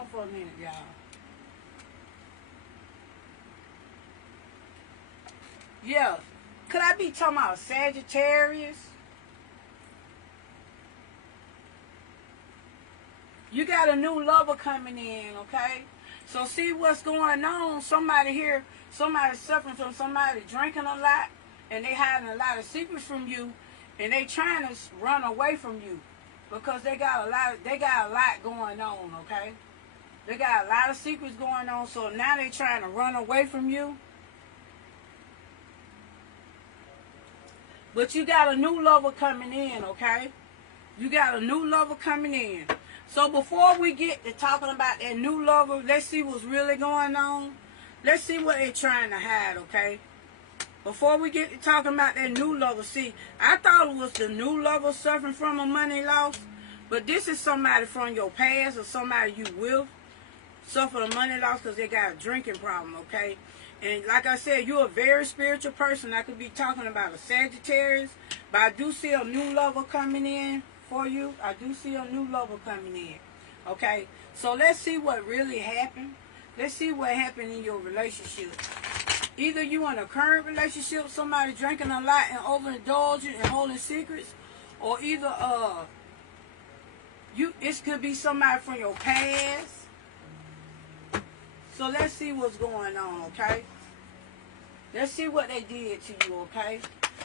on for a minute, y'all. Yeah. Could I be talking about Sagittarius? You got a new lover coming in, okay? So see what's going on. Somebody here, somebody's suffering from somebody drinking a lot, and they hiding a lot of secrets from you, and they trying to run away from you because they got a lot going on, okay? They got a lot of secrets going on, so now they trying to run away from you. But you got a new lover coming in, okay? You got a new lover coming in. So before we get to talking about that new lover, let's see what's really going on. Let's see what they're trying to hide, okay? Before we get to talking about that new lover, see, I thought it was the new lover suffering from a money loss, but this is somebody from your past or somebody you with suffer a money loss because they got a drinking problem, okay? And like I said, you're a very spiritual person. I could be talking about a Sagittarius, but I do see a new lover coming in for you. I do see a new lover coming in, okay? So let's see what really happened. Let's see what happened in your relationship. Either you in a current relationship, somebody drinking a lot and overindulging and holding secrets, or either it could be somebody from your past. So let's see what's going on, okay? Let's see what they did to you, okay?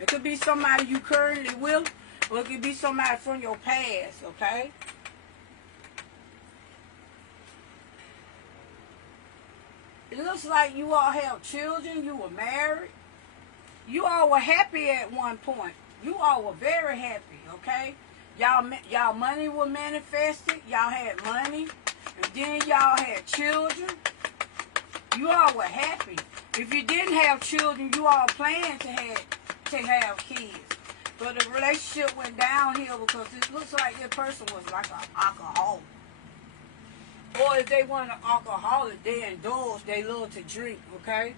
It could be somebody you currently with, or it could be somebody from your past, okay? It looks like you all have children, you were married. You all were happy at one point. You all were very happy, okay? Y'all money was manifested, y'all had money, and then y'all had children. You all were happy. If you didn't have children, you all planned to have kids. But the relationship went downhill because it looks like this person was like an alcoholic. Or if they weren't an alcoholic, they indulged, they love to drink, okay?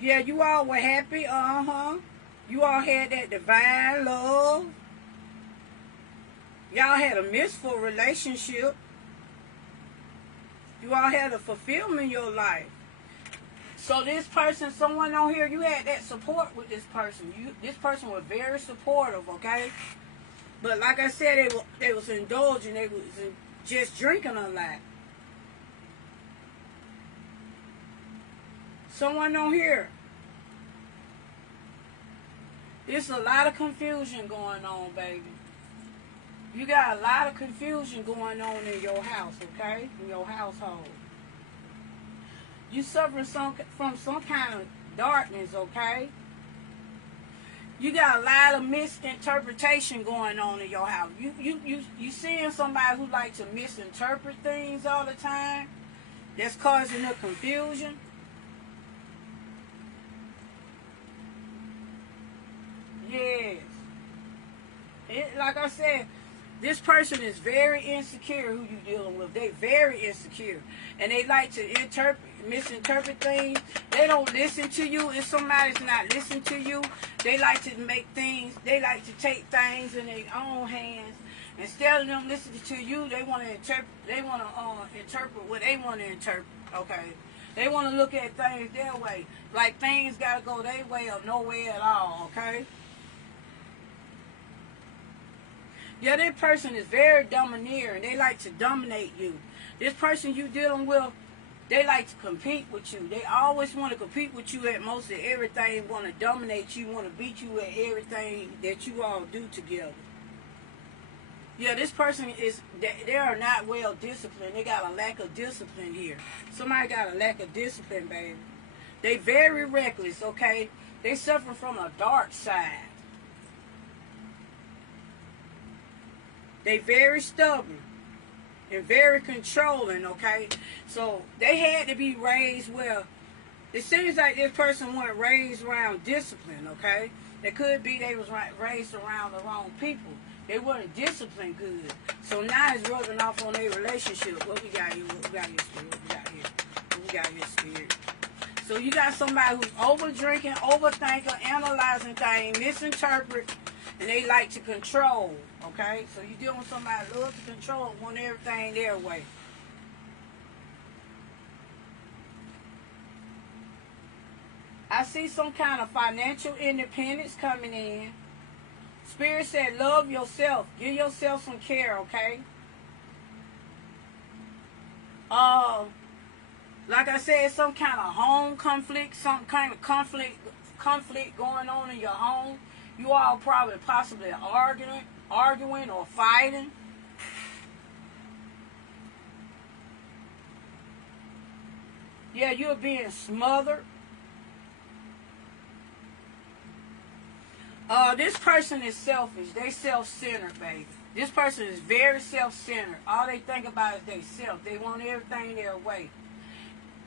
Yeah, you all were happy, You all had that divine love. Y'all had a missful relationship. You all had a fulfillment in your life. So this person, someone on here, you had that support with this person. This person was very supportive, okay? But like I said, they was indulging. They was just drinking a lot. Someone on here. There's a lot of confusion going on, baby. You got a lot of confusion going on in your house, okay? In your household. You suffering from some kind of darkness, okay? You got a lot of misinterpretation going on in your house. You seeing somebody who like to misinterpret things all the time? That's causing the confusion. Yes. Like I said, this person is very insecure who you dealing with. They very insecure. And they like to misinterpret things. They don't listen to you. If somebody's not listening to you, they like to they like to take things in their own hands. Instead of them listening to you, they want to interpret what they want to interpret, okay? They want to look at things their way. Like things got to go their way or no way at all, okay? Yeah, this person is very domineering. They like to dominate you. This person you dealing with, they like to compete with you. They always want to compete with you at most of everything, want to dominate you, want to beat you at everything that you all do together. Yeah, this person they are not well disciplined. They got a lack of discipline here. Somebody got a lack of discipline, baby. They very reckless, okay? They suffer from a dark side. They very stubborn and very controlling, okay? So they had to be raised well. It seems like this person wasn't raised around discipline, okay? It could be they was raised around the wrong people. They weren't disciplined good. So now it's rubbing off on their relationship. What we got here? What we got here, Spirit? What we got here? What we got here, Spirit? So you got somebody who's over drinking, overthinking, analyzing things, misinterpret. And they like to control, okay? So you're dealing with somebody that loves to control, want everything their way. I see some kind of financial independence coming in. Spirit said, love yourself. Give yourself some care, okay? Like I said, some kind of home conflict, some kind of conflict going on in your home. You all probably possibly arguing or fighting. Yeah, you're being smothered. This person is selfish. They self-centered, baby. This person is very self-centered. All they think about is they self. They want everything their way.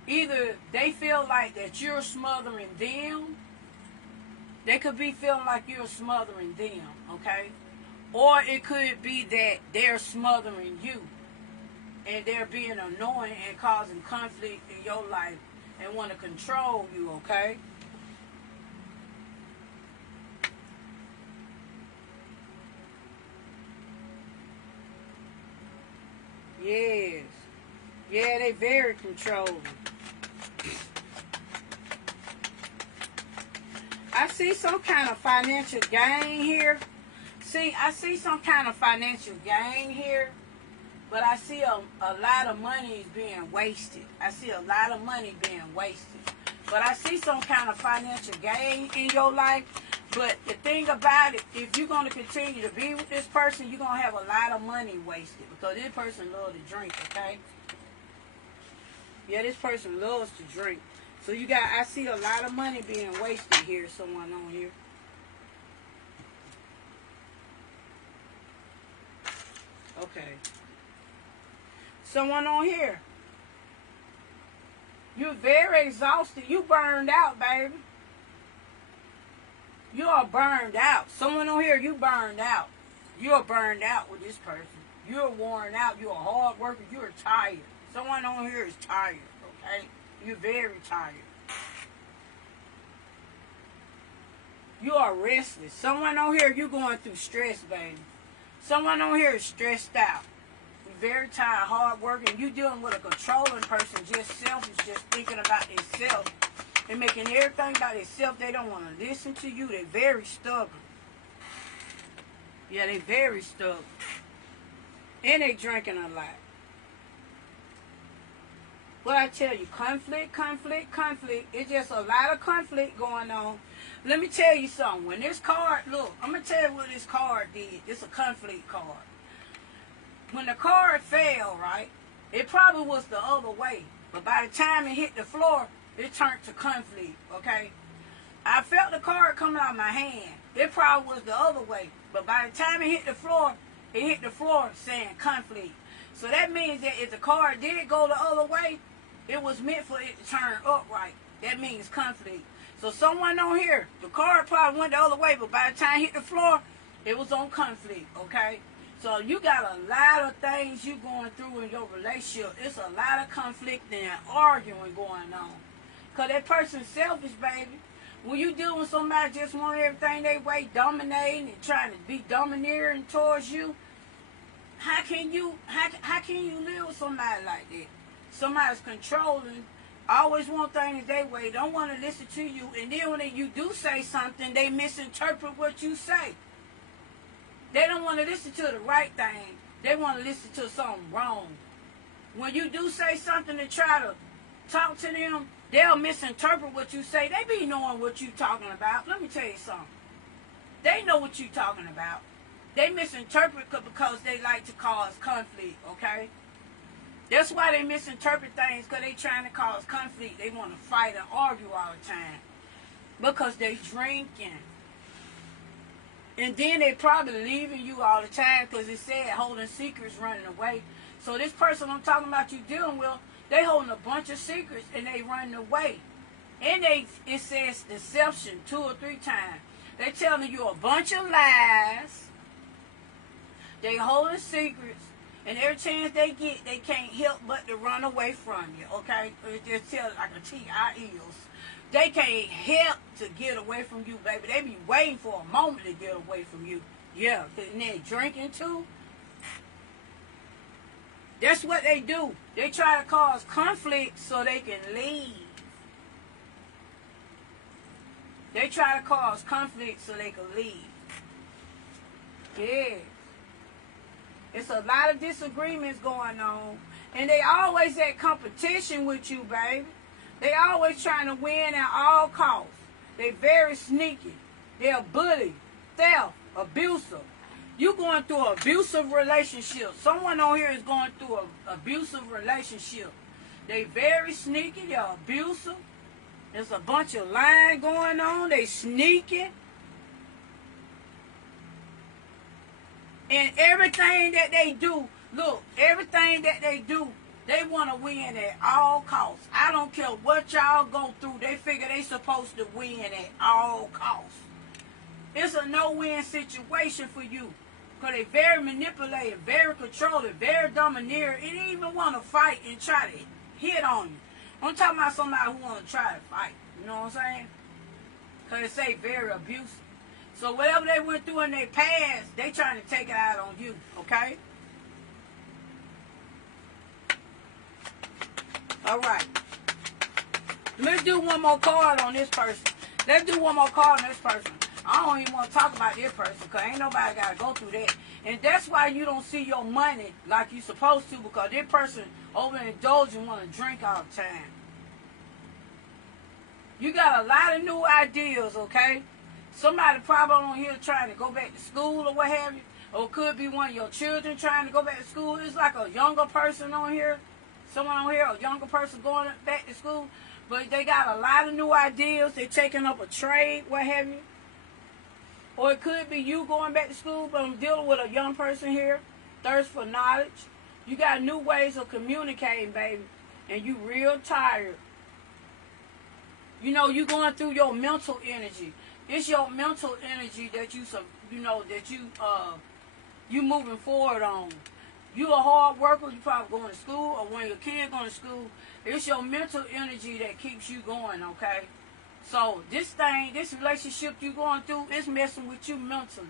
Either they feel like that you're smothering them. They could be feeling like you're smothering them, okay? Or it could be that they're smothering you. And they're being annoying and causing conflict in your life and want to control you, okay? Yes. Yeah, they very controlling. I see some kind of financial gain here. I see some kind of financial gain here. But I see a lot of money is being wasted. I see a lot of money being wasted. But I see some kind of financial gain in your life. But the thing about it, if you're going to continue to be with this person, you're going to have a lot of money wasted. Because this person loves to drink, okay? Yeah, this person loves to drink. So I see a lot of money being wasted here, someone on here. Okay. Someone on here. You're very exhausted. You burned out, baby. You are burned out. Someone on here, you burned out. You are burned out with this person. You're worn out. You're a hard worker. You're tired. Someone on here is tired, okay? You're very tired. You are restless. Someone on here, you're going through stress, baby. Someone on here is stressed out. You're very tired, hard working. You're dealing with a controlling person, just selfish, just thinking about themselves. They're making everything about themselves. They don't want to listen to you. They're very stubborn. Yeah, they're very stubborn. And they drinking a lot. What I tell you, conflict. It's just a lot of conflict going on. Let me tell you something. When this card, look, I'm going to tell you what this card did. It's a conflict card. When the card fell, right, it probably was the other way. But by the time it hit the floor, it turned to conflict, okay? I felt the card coming out of my hand. It probably was the other way. But by the time it hit the floor saying conflict. So that means that if the card did go the other way, it was meant for it to turn upright. That means conflict. So someone on here, the card probably went the other way, but by the time it hit the floor, it was on conflict, okay? So you got a lot of things you going through in your relationship. It's a lot of conflict and arguing going on. Because that person's selfish, baby. When you deal with somebody just want everything they way, dominating and trying to be domineering towards you, how can you live with somebody like that? Somebody's controlling, always want things their way, don't want to listen to you, and then when you do say something, they misinterpret what you say. They don't want to listen to the right thing. They want to listen to something wrong. When you do say something to try to talk to them, they'll misinterpret what you say. They be knowing what you talking about. Let me tell you something. They know what you talking about. They misinterpret because they like to cause conflict, okay? That's why they misinterpret things, because they trying to cause conflict. They want to fight and argue all the time because they drinking. And then they probably leaving you all the time because it said holding secrets, running away. So this person I'm talking about you dealing with, they holding a bunch of secrets and they running away. And it says deception 2 or 3 times. They telling you a bunch of lies. They holding secrets. And every chance they get, they can't help but to run away from you, okay? It just tell like a T.I. is. They can't help to get away from you, baby. They be waiting for a moment to get away from you. Yeah, and then drinking too. That's what they do. They try to cause conflict so they can leave. They try to cause conflict so they can leave. Yeah. It's a lot of disagreements going on. And they always at competition with you, baby. They always trying to win at all costs. They very sneaky. They're bully, theft, abusive. You going through an abusive relationship. Someone on here is going through an abusive relationship. They very sneaky. They're abusive. There's a bunch of lying going on. They sneaking. And everything that they do, look, everything that they do, they want to win at all costs. I don't care what y'all go through. They figure they supposed to win at all costs. It's a no-win situation for you. Because they very manipulative, very controlling, very domineering. They didn't even want to fight and try to hit on you. I'm talking about somebody who want to try to fight. You know what I'm saying? Because they say very abusive. So whatever they went through in their past, they trying to take it out on you. Okay? All right. Let's do one more card on this person. Let's do one more card on this person. I don't even want to talk about this person because ain't nobody got to go through that. And that's why you don't see your money like you supposed to, because this person overindulging want to drink all the time. You got a lot of new ideas, okay? Somebody probably on here trying to go back to school or what have you. Or it could be one of your children trying to go back to school. It's like a younger person on here. Someone on here, a younger person going back to school. But they got a lot of new ideas. They're taking up a trade, what have you. Or it could be you going back to school, but I'm dealing with a young person here. Thirst for knowledge. You got new ways of communicating, baby. And you real tired. You know, you going through your mental energy. It's your mental energy that you moving forward on. You a hard worker, you probably going to school, or when your kid going to school, it's your mental energy that keeps you going, okay? So this relationship you going through, it's messing with you mentally.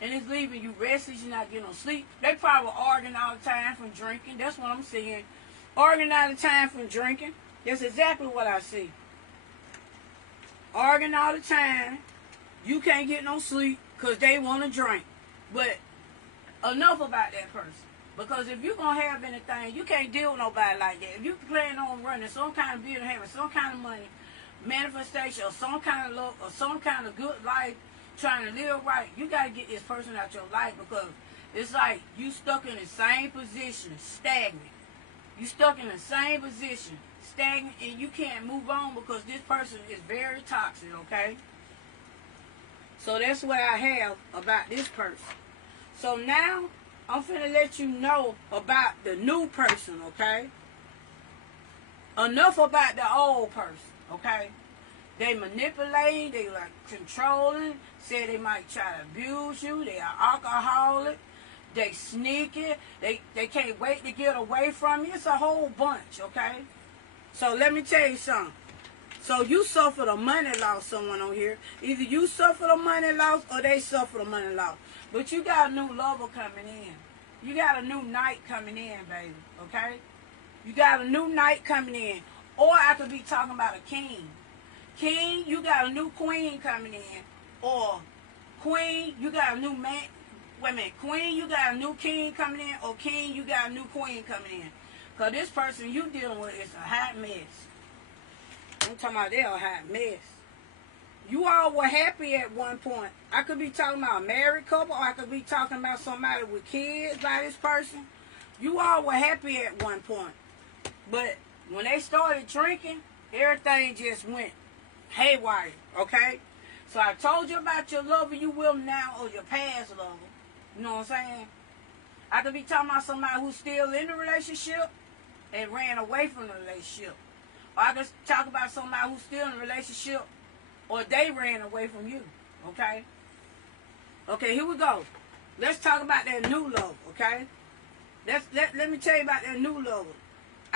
And it's leaving you restless, you're not getting no sleep. They probably arguing all the time from drinking. That's what I'm seeing. Arguing all the time from drinking. That's exactly what I see. Arguing all the time. You can't get no sleep because they want to drink. But enough about that person. Because if you're going to have anything, you can't deal with nobody like that. If you plan on running some kind of business, having some kind of money, manifestation, or some kind of love, or some kind of good life, trying to live right, you got to get this person out your life, because it's like you stuck in the same position, stagnant. You stuck in the same position, stagnant, and you can't move on because this person is very toxic, okay? So that's what I have about this person. So now, I'm finna let you know about the new person, okay? Enough about the old person, okay? They manipulate, they like controlling, say they might try to abuse you, they are alcoholic, they sneaky, they can't wait to get away from you. It's a whole bunch, okay? So let me tell you something. So you suffered a money loss, someone on here. Either you suffered a money loss or they suffered a money loss. But you got a new lover coming in. You got a new knight coming in, baby, okay? You got a new knight coming in. Or I could be talking about a king. King, you got a new queen coming in. Or queen, you got a new man. Wait a minute. Queen, you got a new king coming in. Or king, you got a new queen coming in. Because this person you dealing with is a hot mess. I'm talking about they're a hot mess. You all were happy at one point. I could be talking about a married couple, or I could be talking about somebody with kids by this person. You all were happy at one point. But when they started drinking, everything just went haywire, okay? So I told you about your lover you will now, or your past lover. You know what I'm saying? I could be talking about somebody who's still in the relationship and ran away from the relationship. Or I could talk about somebody who's still in a relationship, or they ran away from you, okay? Okay, here we go. Let's talk about that new love, okay? Let me tell you about that new lover.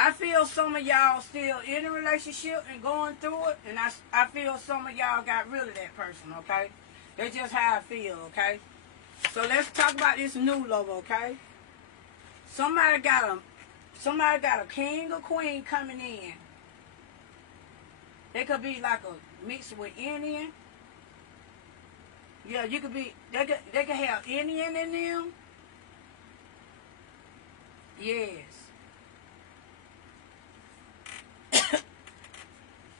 I feel some of y'all still in a relationship and going through it, and I feel some of y'all got rid of that person, okay? That's just how I feel, okay? So let's talk about this new lover, okay? Somebody got a king or queen coming in. They could be like a mix with Indian. Yeah, you could be. They could have Indian in them. Yes.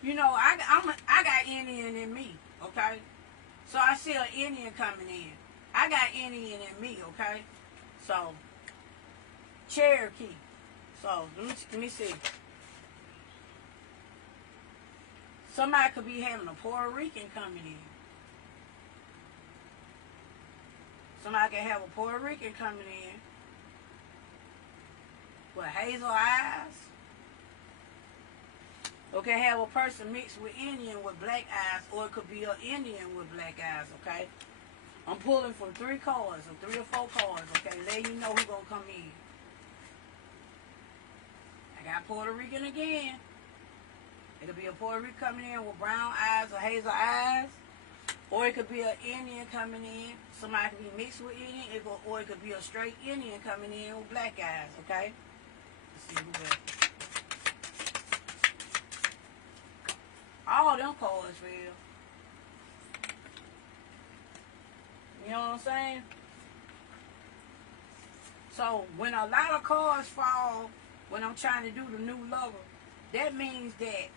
You know, I got Indian in me. Okay. So I see an Indian coming in. I got Indian in me. Okay. So Cherokee. So let me see. Somebody could be having a Puerto Rican coming in. Somebody could have a Puerto Rican coming in with hazel eyes. Or can have a person mixed with Indian with black eyes, or it could be an Indian with black eyes, okay? I'm pulling from 3 cards, or 3 or 4 cards, okay? Let you know who's going to come in. I got Puerto Rican again. It could be a Puerto Rican coming in with brown eyes or hazel eyes. Or it could be an Indian coming in. Somebody could be mixed with Indian. Or it could be a straight Indian coming in with black eyes, okay? Let's see who else. All them cards real. You know what I'm saying? So when a lot of cards fall, when I'm trying to do the new lover, that means that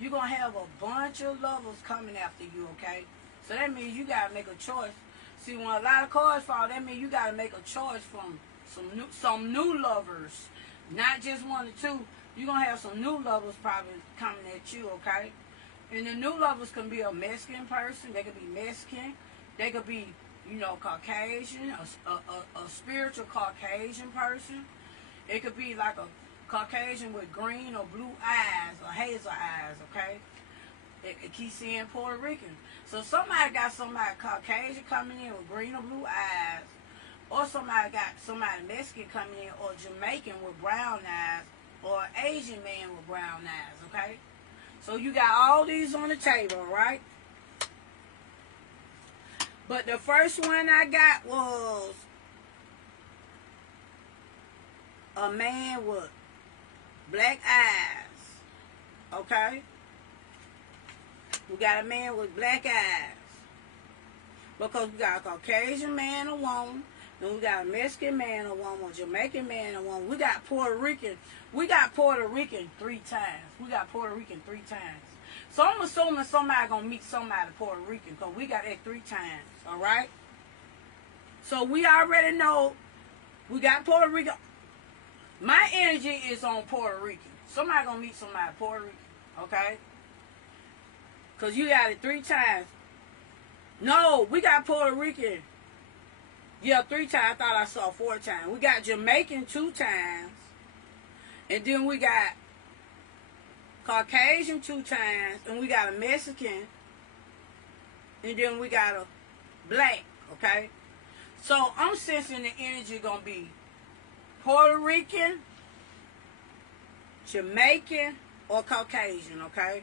you're going to have a bunch of lovers coming after you, okay? So that means you got to make a choice. See, when a lot of cards fall, that means you got to make a choice from some new lovers. Not just 1 or 2. You're going to have some new lovers probably coming at you, okay? And the new lovers can be a Mexican person. They could be Mexican. They could be, you know, Caucasian, a spiritual Caucasian person. It could be like a Caucasian with green or blue eyes or hazel eyes, okay? It keeps saying Puerto Rican. So somebody got somebody Caucasian coming in with green or blue eyes, or somebody got somebody Mexican coming in, or Jamaican with brown eyes, or Asian man with brown eyes, okay? So you got all these on the table, right? But the first one I got was a man with black eyes, okay? We got a man with black eyes. Because we got a Caucasian man or woman, and we got a Mexican man or woman, a Jamaican man or woman. We got Puerto Rican. We got Puerto Rican 3 times. We got Puerto Rican 3 times. So I'm assuming somebody gonna meet somebody Puerto Rican, because we got that 3 times, all right? So we already know we got Puerto Rican. My energy is on Puerto Rican. Somebody gonna meet somebody Puerto Rican, okay? Because you got it 3 times. No, we got Puerto Rican. Yeah, 3 times. I thought I saw 4 times. We got Jamaican 2 times. And then we got Caucasian 2 times. And we got a Mexican. And then we got a black, okay? So I'm sensing the energy going to be Puerto Rican, Jamaican, or Caucasian, okay?